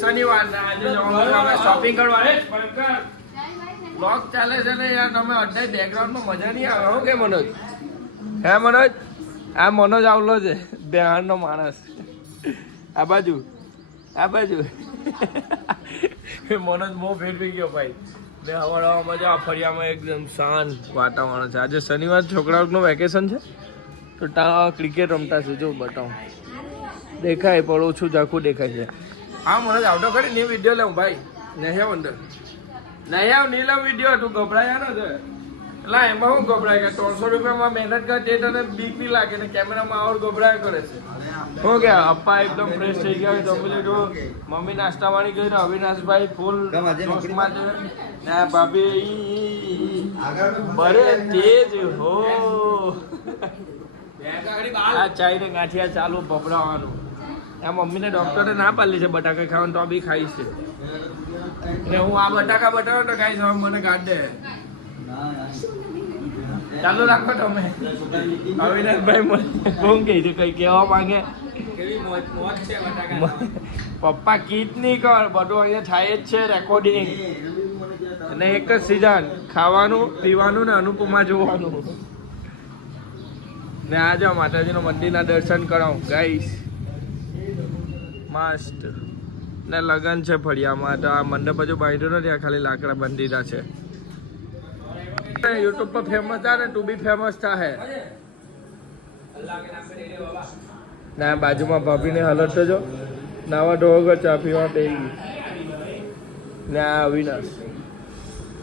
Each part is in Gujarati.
શનિવારના આજે જવાનું અમે શોપિંગ કરવા બ્લોગ ચાલે છે ને યાર તમે અડધા બેકગ્રાઉન્ડમાં મજા નહીં આવે હું કે મનોજ હે મનોજ આ મનોજ આવલો છે બિહારનો માણસ આ બાજુ મનોજ બહુ ફેરવી ગયો ભાઈ ને હવા મજા ફળિયામાં એકદમ શાંત વાતાવરણ છે આજે શનિવાર છોકરાઓનું વેકેશન છે તો ત્યાં ક્રિકેટ રમતા છે જો બતાવું દેખાય પણ ઓછું ઝાખું દેખાય છે હા મનોજ આવતો કરી ને વિડીયો લઉં ભાઈ નહીં આવ અંદર નહીં આવ નીલમ વિડીયો તું ગભરાયા ને એટલે એમાં હું ગભરાય કે 300 રૂપિયામાં મહેનત કરે તે તને બીક નહીં લાગે ને કેમેરામાં આવું ગભરાયા કરે છે શું કે અપ્પા એકદમ ફ્રેશ થઈ ગયા તો બોલે જો મમ્મી નાસ્તા વાળી ગઈ ને અવિનાશભાઈ ફૂલ જોશમાં છે ને ભાભી બરે તેજ હો આ ચાઈ ને ગાંઠિયા ચાલુ ભભરાવાનું આ મમ્મીને ડોક્ટરે ના પાડી છે બટાકા ખાવાનું તો બી ખાઈ છે ને હું આ બટાકા બટાકા તો ખાઈશ મને કાઢ દે ચાલો રાખો તમે અવિનાશભાઈ કોણ કહે છે કઈ કહેવા માંગે પપ્પા કીટ નહીં કર બધું અહીંયા થાય જ છે રેકોર્ડિંગ અને એક જ સિઝન ખાવાનું પીવાનું ને અનુપમા જોવાનું ને આ જાઓ માતાજીનું મંદિરના દર્શન કરાવું ગાઈસ મસ્ત ને લગન છે ફળિયામાં તો આ મંડપ હજુ બાંધ્યું નથી આ ખાલી લાકડા બંધીરા છે यूट्यूब पर फेमस था ने टू बी फेमस था है ना बाजू में भाभी ने हालत तो जो नावा धोगर चा पीवा पे ना अविनाश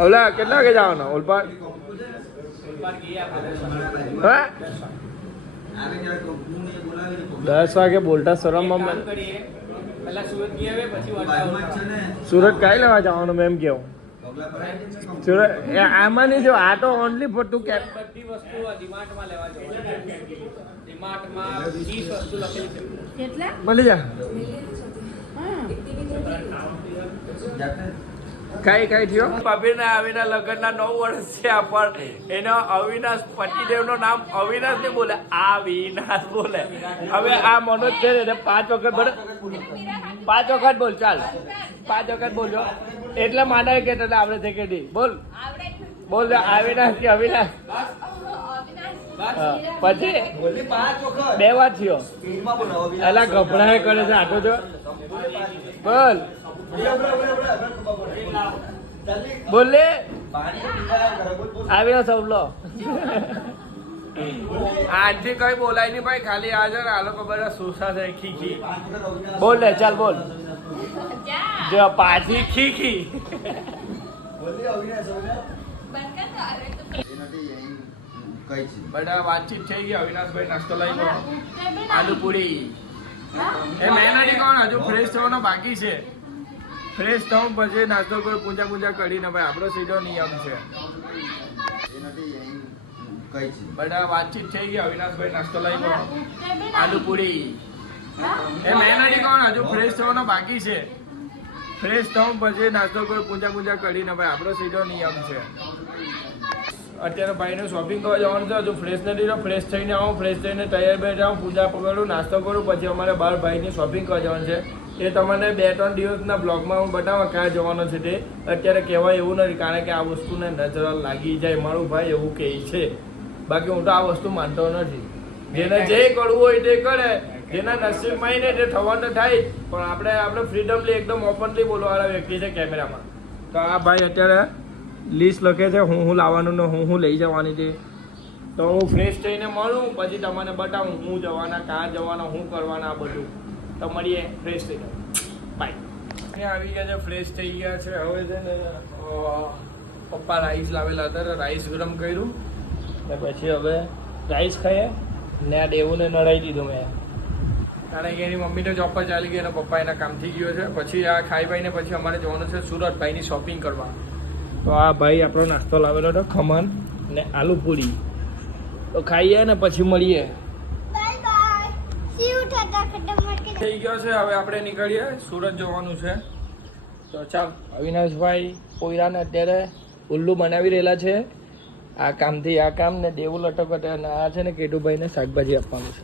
ओला કેટલા વાગે જવાના ઓલપાડ હા 10 વાગે બોલતા શરમમાં પહેલા સુરત ગયા પછી સુરત કાઈ લેવા જવાનું મેમ કેવું સુરત આમાં નહીં જો આ તો ઓનલી ફોર ટુ કેપ બધી વસ્તુ ડીમાર્ટમાં લેવા જવાનું ડીમાર્ટમાં 20 વસ્તુ લખેલી છે કેટલા મળી જા કઈ થયો ભાભીના આવીના લગ્નના 9 વર્ષ થયા પણ એનો અવિનાશ પતિદેવનો નામ અવિનાશ નહીં બોલે અવિનાશ બોલે હવે આ મનોજ છે ને 5 વખત બોલે 5 વખત બોલ ચાલ 5 વખત બોલજો એટલે માનાય કે તને આવડે છે કે નહીં બોલ બોલ અવિનાશ કે અવિનાશ પછી 2 વાર થયો એલા ગભરાય કરે છે આટો જો બોલ બોલે આવ્યો સવલો આજથી કઈ બોલાય નહીં ભાઈ ખાલી આજે આ લોકો બધા સોસા છે ખીખી બોલ લે ચાલ બોલ જો પાછી ખીખી બધા વાતચીત થઈ ગઈ અવિનાશભાઈ નાસ્તો લઈ લો આલુ પૂરી એ મહેનત કોણ હજુ ફ્રેશ થવાનો બાકી છે ફ્રેશ થવું પછી નાસ્તો કરો પૂજા કરીને ભાઈ આપણો સીધો નિયમ છે બધા વાતચીત થઈ ગઈ અવિનાશભાઈ નાસ્તો લઈ લો આલુ પૂરી એ મહેનત કોણ હજુ ફ્રેશ થવાનો બાકી છે ફ્રેશ થવું પછી નાસ્તો કરો પૂજા કરીને ભાઈ આપણો સીધો નિયમ છે અત્યારે ભાઈને શોપિંગ કરવા જવાનું છે હજુ ફ્રેશ નથી તો ફ્રેશ થઈને આવું ફ્રેશ થઈને તૈયાર બેઠા પૂજા પકડું નાસ્તો કરું પછી અમારે બહાર ભાઈની શોપિંગ કરવા જવાનું છે એ તમને 2-3 દિવસના બ્લોગમાં હું બતાવવા ક્યાં જવાનો છે તે અત્યારે કહેવાય એવું નથી કારણ કે આ વસ્તુને નજર લાગી જાય મારું ભાઈ એવું કહે છે બાકી હું તો આ વસ્તુ માનતો નથી જેને જે કરવું હોય તે કરે જેના નસીબમાં ને તે થવાનું થાય પણ આપણે ફ્રીડમલી એકદમ ઓપનલી બોલવાવાળા વ્યક્તિ છે કેમેરામાં તો આ ભાઈ અત્યારે લિસ્ટ લખે છે હું લાવવાનું ને હું લઈ જવાની છે તો હું ફ્રેશ થઈને મળું પછી તમને બતાવું હું જવાના ક્યાં જવાના હું કરવાના આ બધું તો મળીએ ફ્રેશ થઈ જાવ બાય આવી ગયા છે ફ્રેશ થઈ ગયા છે હવે છે ને પપ્પા રાઈસ લાવેલા હતા રાઈસ ગરમ કર્યું ને પછી હવે રાઈસ ખાઈએ ને આ દેવુને નડાવી દીધું મેં કારણ કે એની મમ્મી તો જોબ પર ચાલી ગઈ અને પપ્પા એના કામથી ગયો છે પછી આ ખાઈ ભાઈને પછી અમારે જવાનું છે સુરત ભાઈની શોપિંગ કરવા તો આ ભાઈ આપણો નાસ્તો લાવેલો હતો ખમણ ને આલુ પૂરી તો ખાઈએ ને પછી મળીએ થઈ ગયો છે હવે આપણે નીકળીએ સુરત જવાનું છે તો ચાલ અવિનાશભાઈ પોયરાને અત્યારે ઉલ્લુ બનાવી રહેલા છે આ કામથી આ કામ ને દેવું લટકટ અને આ છે ને કેટુભાઈને શાકભાજી આપવાનું છે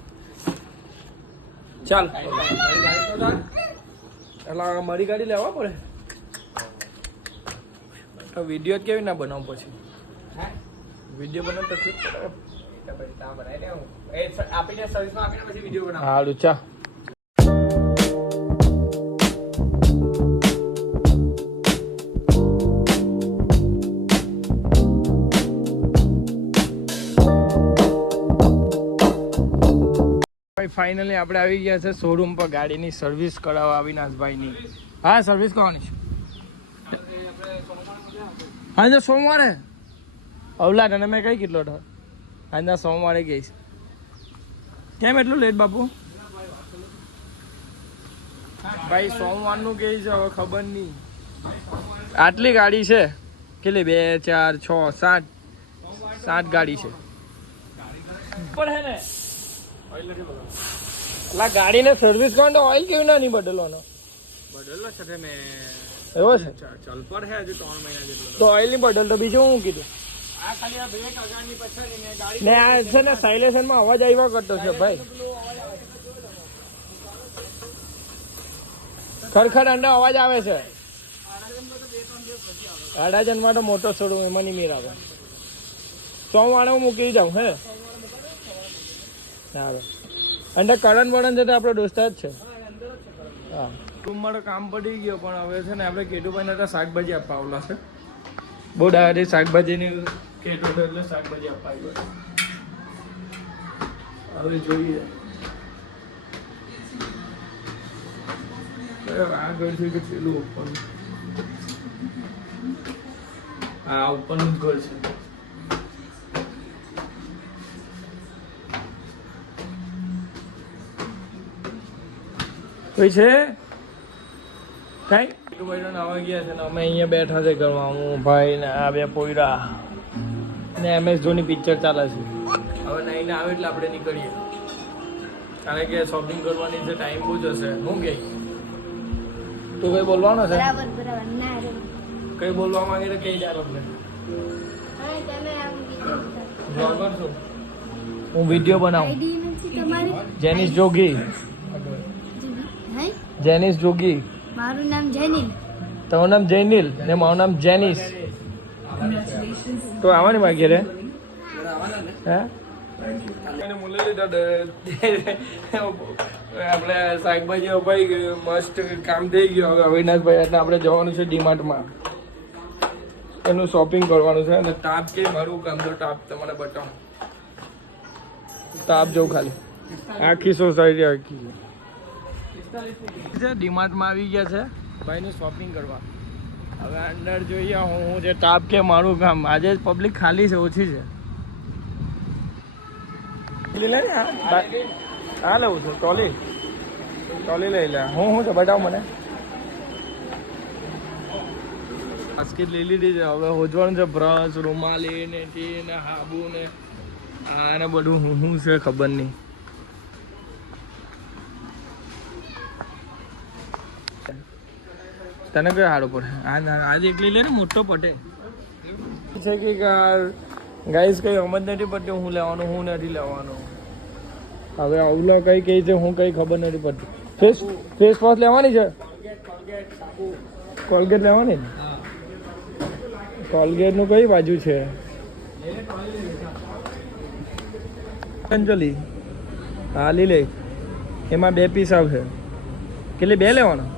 ચાલ એટલે મારી ગાડી લેવા પડે તો વિડીયો કેવી રીતના બનાવું પછી વિડીયો બનાવ તકલીફ પડે સારું ચા ફાઇનલી આપણે આવી ગયા છે શોરૂમ પર ગાડીની સર્વિસ કરાવવા અવિનાશભાઈની હા સર્વિસ કરવાની છે હા સોમવારે અવલાદ અને મેં કઈ કેટલો હતો હા સોમવારે ગઈશ કેમ એટલું લેટ બાપુ ભાઈ સોમવારનું કહે છે હવે ખબર નહીં આટલી ગાડી છે કેટલી 2 4 6 7 ગાડી છે પણ હે ને ગાડીને સર્વિસ કરો તો ઓઇલ કેવું ના નહીં બદલવાનો બદલલો છે મેં એવો છે ચલ પર હે હજુ 3 મહિના જેટલો તો ઓઇલ નહીં બદલ તો બીજું હું કીધું આ ખાલી આ બ્રેક અગાડની પછાડી ને ગાડી ને આ છે ને સાયલેશનમાં અવાજ આવ્યા કરતો છે ભાઈ ખરખર અંડા અવાજ આવે છે આડાજનમાં તો મોટો છોડું એમાં નહીં મેળ આવે સોમવારે હું મૂકી જાઉં હે સારું અને કરણ બળન છે તો આપણો દોસ્ત જ છે હા રૂમમાં તો કામ પડી ગયો પણ હવે છે ને આપણે કેટુભાઈને તો શાકભાજી આપવા આવલા છે બહુ ડાયરી શાકભાજીની કેટો છે એટલે શાકભાજી આપવા આવ્યો હવે જોઈએ આગળ છે કે પેલું ઉપર હા ઉપરનું જ ઘર છે કોઈ છે કઈ ભાઈ નવા ગયા છે ને અમે અહીંયા બેઠા છે ઘરમાં હું ભાઈ ને આ બે પોયરા ને MS ધોની પિક્ચર ચાલે છે હવે નહીં આવે એટલે આપણે નીકળીએ કારણ કે શોપિંગ કરવાની છે ટાઈમ બહુ જશે હું કે તું કઈ બોલવાનો છે કઈ બોલવા માંગે તો કઈ જાય આપણે હું વિડીયો બનાવું જેનિસ જોગી જેનિસ જોગી મારું નામ જેનિલ તમારું નામ જૈનિલ ને મારું નામ જેનિસ તો આવવાની માગી રે હે આપણે શાકભાજી ભાઈ મસ્ત કામ થઈ ગયું હવે અવિનાશભાઈ એટલે આપણે જવાનું છે ડીમાર્ટમાં એનું શોપિંગ કરવાનું છે અને તાપ કે મારું કામ તો તાપ તમને બતાવું તાપ જવું ખાલી આખી સોસાયટી આખી ડીમાર્ટમાં આવી ગયા છે ભાઈનું શોપિંગ કરવા હવે અંદર જોઈએ હું જે તાપ કે મારું કામ આજે પબ્લિક ખાલી છે ઓછી છે હા લેવું છું ટ્રોલી લઈ લે હું છે બતાવ મને બાસ્કેટ લઈ લીધી છે હવે હોજવાનું છે બ્રશ રૂમાલી ને ટી ને હાબુ ને આ ને બધું હું છે ખબર નહીં તને કયો સારું પડે આજે એકલી લે ને મોટો પટે છે કે ગાઈસ કઈ સમજ નથી પડતી હું લેવાનું હું નથી લેવાનું હવે અવલો કઈ કઈ છે હું કઈ ખબર નથી પડતી ફેસ વોશ લેવાની છે કોલગેટ લેવાની ને કોલગેટ નું કઈ બાજુ છે અંજલિ હા લી લે એમાં 2 પીસ આવશે કેટલી 2 લેવાના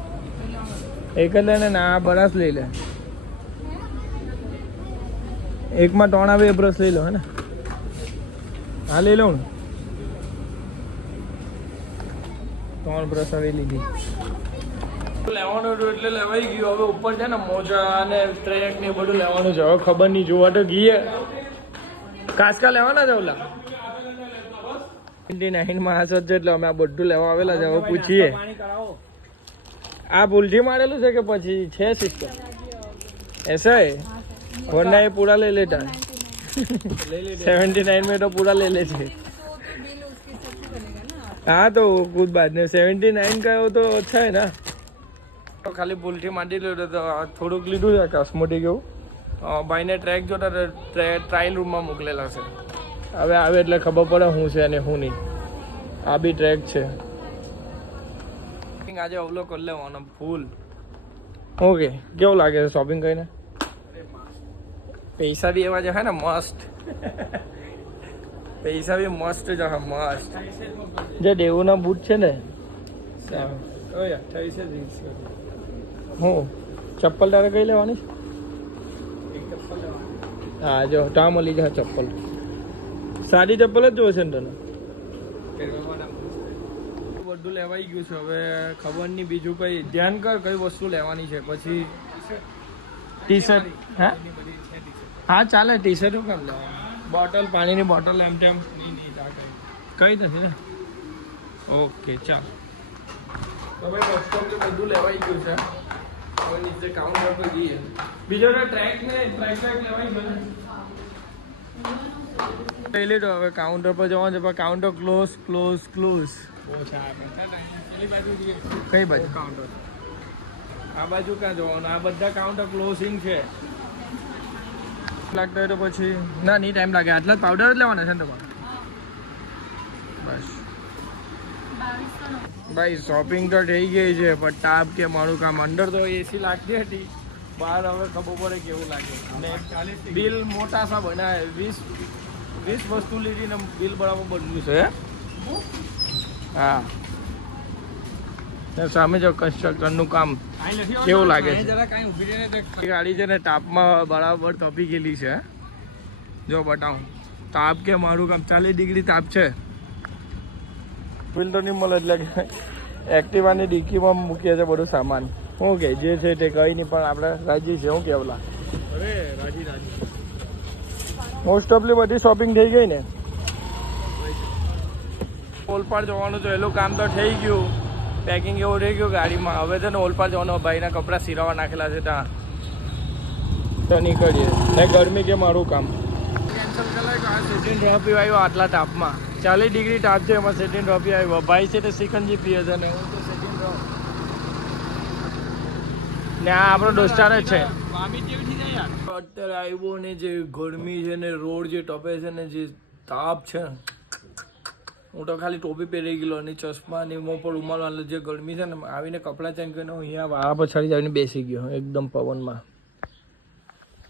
એક જ લે ને આ બ્રશ લઈ લે એકમાં 3 બ્રશ લઈ લો હે ને હા લઈ લઉં ને 3 બ્રશ આવી લીધી લેવાનું હતું એટલે લેવાઈ ગયું હવે ઉપર છે ને મોજા અને ટ્રેક ને બધું લેવાનું છે હવે ખબર નહીં જોવા તો ગઈએ કાસકા લેવાના છે ઓલા 29 માં હશે એટલે અમે આ બધું લેવા આવેલા છે હવે પૂછીએ આ ભૂલથી મારેલું છે કે પછી છે સિસ્ટમ ऐसा है वरना ये पूरा ले लेता है 79 में तो पूरा ले लेते हाँ तो कुछ बात नहीं 79 का वो तो अच्छा है ना तो खाली ભૂલથી મારી લીધો તો થોડુંક લીધું છે કસ્મોટિક એવું ભાઈને ટ્રેક જોતા ટ્રાયલ રૂમમાં મોકલેલા છે હવે આવે એટલે ખબર પડે શું છે અને શું નહીં આ બી ટ્રેક છે આજે અવલો કરી લેવાનો ફૂલ. ઓકે, કેવું લાગે છે શોપિંગ કરીને? પૈસા બી એવા જ હે ને મસ્ત. પૈસા બી મસ્ત જ હે મસ્ત. જે દેવુના બૂટ છે ને હું ચપ્પલ તારે કઈ લેવાની? હા જો તા મળી જાય ચપ્પલ. સાદી ચપ્પલ જ જોશે ને તને? બધું લેવાઈ ગયું છે. હવે ખબર નહીં બીજું કઈ. ધ્યાન કર કઈ વસ્તુ લેવાની છે. પછી ટી શર્ટ. હા ચાલે ટી શર્ટ કેમ લેવાનું? બોટલ પાણીની બોટલ એમ તેમ કઈ નથી ને? ઓકે ચાલ. તો ભાઈ બસ સ્ટોપ બધું લેવાઈ ગયું છે. હવે નીચે કાઉન્ટર પર જઈએ. બીજો ટ્રેક લેવાઈ ગયો ને પહેલી તો હવે કાઉન્ટર પર જવાનું છે પણ કાઉન્ટર ક્લોઝ. કઈ બાજુ કાઉન્ટર? આ બાજુ ક્યાં જવાનું? આ બધા કાઉન્ટર ક્લોઝિંગ છે. લાગતો હોય તો પછી ના નહીં ટાઈમ લાગે. આટલા જ પાવડર જ લેવાના છે ને તમારે? બસ ભાઈ શોપિંગ તો થઈ ગઈ છે પણ તાપ કે મારું કામ. અંદર તો એસી લાગતી હતી, બહાર હવે ખબર પડે કેવું લાગે. બિલ મોટા સા બનાવે. 20 વસ્તુ લીધી ને બિલ બરાબર બન્યું છે. હા સામે જો કન્સ્ટ્રક્શનનું કામ કેવું લાગે છે. ગાડી છે ને તાપમાં બરાબર તપી ગયેલી છે. જો બતાવું તાપ કે મારું કામ 40 ડિગ્રી તાપ છે. બિલ તો નહીં મળે એટલે એક્ટિવાની ડીકીમાં મૂકીએ છે બધું સામાન. શું કે જે છે તે કંઈ નહીં પણ આપણે રાજી છે. શું કેવલા? અરે રાજી મોસ્ટ ઓફલી બધી શોપિંગ થઈ ગઈ ને. ઓલપાડ જવાનું તો એનું કામ તો થઈ ગયું. પેકિંગ એવું થઈ ગયું ગાડીમાં. હવે છે ને ઓલપાડ જવાનું. ભાઈના કપડાં સિરાવા નાખેલા છે ત્યાં તો નીકળીએ. ને ગરમી કે મારું કામ કેન્સલ કરાય. આ સીટીન ડ્રોપ આવ્યો આટલા તાપમાં. 40 ડિગ્રી તાપ છે એમાં સીટીન ડ્રોપ આવ્યો. ભાઈ છે તે સિકંજી પીએ છે ને હું તો સીટીન ડ્રોપ. ને આ આપણો દોસ્તાર જ છે. અત્યારે આવ્યો ને જે ગરમી છે ને રોડ જે ટપે છે ને જે તાપ છે. હું તો ખાલી ટોપી પહેરી ગયેલો અને ચશ્મા ને મોં પર રૂમાલ વાળો. જે ગરમી છે ને આવીને કપડાં ચેન્જ કરીને અહીંયા વાળા પછાડી આવીને બેસી ગયો એકદમ પવનમાં.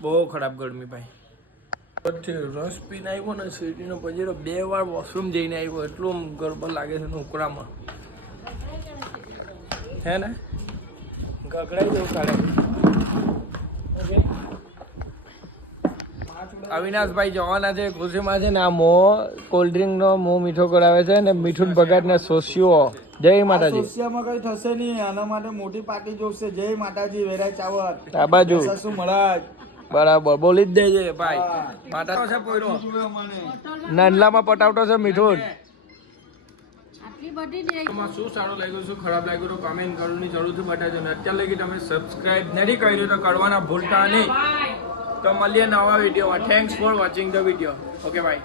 બહુ ખરાબ ગરમી ભાઈ. રસ પીને આવ્યો ને સિટીનો પછી 2 વાર વોશરૂમ જઈને આવ્યો. એટલું ગરબર લાગે છે ને ઉકળામાં હે ને ગગડાઈ જવું કાઢે. અવિનાશભાઈ જવાના છે ખુશીમાં છે ને આ કોલ્ડ્રિંકનો મોં મીઠો કરાવે છે ને મીઠું ભગત ને સોશિયો. જય માતાજી. સોશિયામાં કઈ થશે નહીં. આના માટે મોટી પાર્ટી જોશે. જય માતાજી. વેરાય ચાવર આ બાજુ શું મળાજ બરાબર બોલી જ દેજે ભાઈ. માતા છે પોયરો નાનલામાં પટાવતો છે મીઠું. શું સારું લાગ્યું શું ખરાબ લાગ્યું તો કમેન્ટ કરવાની જરૂરથી બતાવજો. ને અત્યાર લગી તમે સબસ્ક્રાઇબ નથી કર્યું તો કરવાના ભૂલતા નહીં. તો મળીએ નવા વિડીયોમાં. Thanks for watching the video. Okay bye.